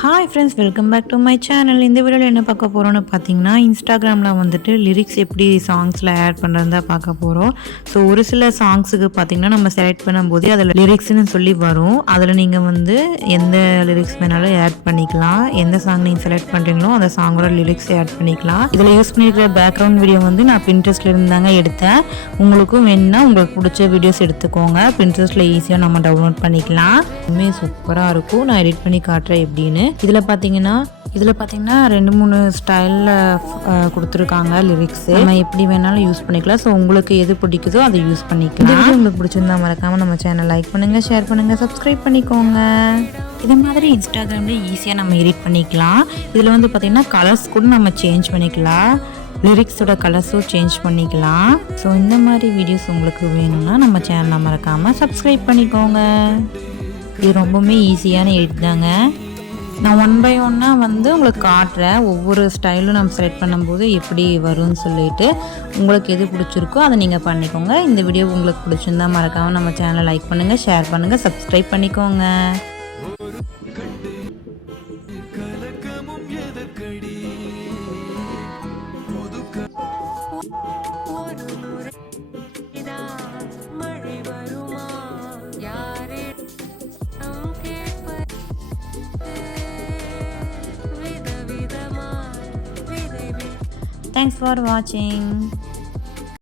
Hi friends, welcome back to my channel. இந்த வீடியோவில் என்ன பார்க்க போகிறோன்னு பார்த்தீங்கன்னா, இன்ஸ்டாகிராமில் வந்துட்டு லிரிக்ஸ் எப்படி சாங்ஸில் ஆட் பண்ணுறது தான் பார்க்க போகிறோம். ஸோ ஒரு சில சாங்ஸுக்கு பார்த்தீங்கன்னா நம்ம செலக்ட் பண்ணும்போதே அதில் லிரிக்ஸ்னு சொல்லி வரும். அதில் நீங்கள் வந்து எந்த லிரிக்ஸ் வேணாலும் ஆட் பண்ணிக்கலாம். எந்த சாங் நீங்கள் செலக்ட் பண்ணுறீங்களோ அந்த சாங்கோட லிரிக்ஸ் ஆட் பண்ணிக்கலாம். இதில் யூஸ் பண்ணியிருக்கிற பேக்ரவுண்ட் வீடியோ வந்து நான் பின்ட்ரெஸ்ட்டில் இருந்தாங்க எடுத்தேன். உங்களுக்கும் வேணும்னா உங்களுக்கு பிடிச்ச வீடியோஸ் எடுத்துக்கோங்க. பின்ட்ரெஸ்ட்டில் ஈஸியாக நம்ம டவுன்லோட் பண்ணிக்கலாம். ரொம்ப சூப்பராக இருக்கும். நான் எடிட் பண்ணி காட்டுறேன் எப்படின்னு. இதில் பார்த்தீங்கன்னா 2-3 ஸ்டைலில் கொடுத்துருக்காங்க லிரிக்ஸ். நம்ம எப்படி வேணாலும் யூஸ் பண்ணிக்கலாம். ஸோ உங்களுக்கு எது பிடிக்குதோ அதை யூஸ் பண்ணிக்கலாம். உங்களுக்கு பிடிச்சிருந்தா மறக்காமல் நம்ம சேனல் லைக் பண்ணுங்கள், ஷேர் பண்ணுங்கள், சப்ஸ்கிரைப் பண்ணிக்கோங்க. இதே மாதிரி இன்ஸ்டாகிராமில் ஈஸியாக நம்ம எடிட் பண்ணிக்கலாம். இதில் வந்து பார்த்திங்கன்னா கலர்ஸ் கூட நம்ம சேஞ்ச் பண்ணிக்கலாம். லிரிக்ஸோட கலர்ஸும் சேஞ்ச் பண்ணிக்கலாம். ஸோ இந்த மாதிரி வீடியோஸ் உங்களுக்கு வேணும்னா நம்ம சேனலை மறக்காமல் சப்ஸ்கிரைப் பண்ணிக்கோங்க. இது ரொம்பவுமே ஈஸியான எடிட் தாங்க. நான் 1 by 1 வந்து உங்களுக்கு காட்டுறேன். ஒவ்வொரு ஸ்டைலும் நம்ம செலக்ட் பண்ணும்போது எப்படி வரும்னு சொல்லிட்டு உங்களுக்கு எது பிடிச்சிருக்கோ அதை நீங்கள் பண்ணிக்கோங்க. இந்த வீடியோ உங்களுக்கு பிடிச்சிருந்தா மறக்காமல் நம்ம சேனலை லைக் பண்ணுங்கள், ஷேர் பண்ணுங்கள், சப்ஸ்கிரைப் பண்ணிக்கோங்க. Thanks for watching.